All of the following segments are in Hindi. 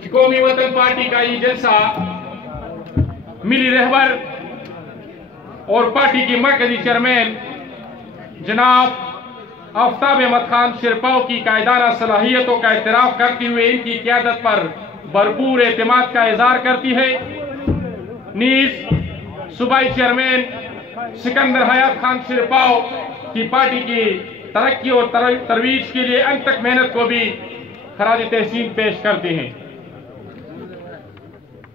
कि कौमी वतन पार्टी का ये जलसा मिली रहबर और पार्टी की मरकजी चेयरमैन जनाब आफ्ताब अहमद खान शिरपाव की कायदाना सलाहियतों का एतराफ़ करते हुए इनकी क़यादत पर भरपूर एतमाद का इज़हार करती है. नीज़ सूबाई चेयरमैन सिकंदर हयात खान शिरपाव की पार्टी की तरक्की और तरवीज के लिए अंत तक मेहनत को भी खराज तहसीन पेश करते हैं.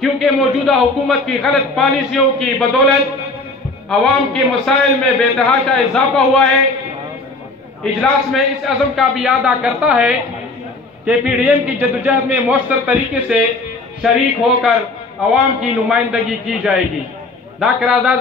क्योंकि मौजूदा हुकूमत की गलत पॉलिसियों की बदौलत अवाम के मसाइल में बेतहाशा इजाफा हुआ है. इजलास में इस अज़म का भी अदा करता है कि PDM की जद्दोजहद में मौसर तरीके से शरीक होकर अवाम की नुमाइंदगी की जाएगी. दा करारदाद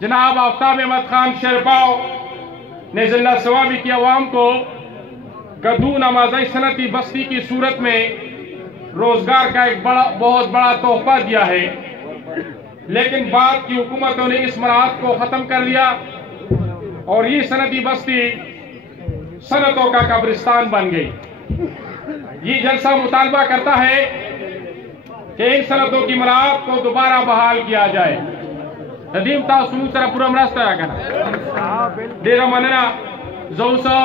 जनाब आफ्ताब अहमद खान शेरपाव ने जिला सवाबी की आवाम को गदू नमाज़ी सनती बस्ती की सूरत में रोजगार का एक बहुत बड़ा तोहफा दिया है, लेकिन बाद की हुकूमतों ने इस मराहत को ख़त्म कर दिया और ये सनती बस्ती सनतों का कब्रिस्तान बन गई. ये जलसा मुतालबा करता है कि इन सनतों की मराहत को दोबारा बहाल किया जाए. नदीम तासू सरा पूरा मरास्ता करना देरा मनना जौसा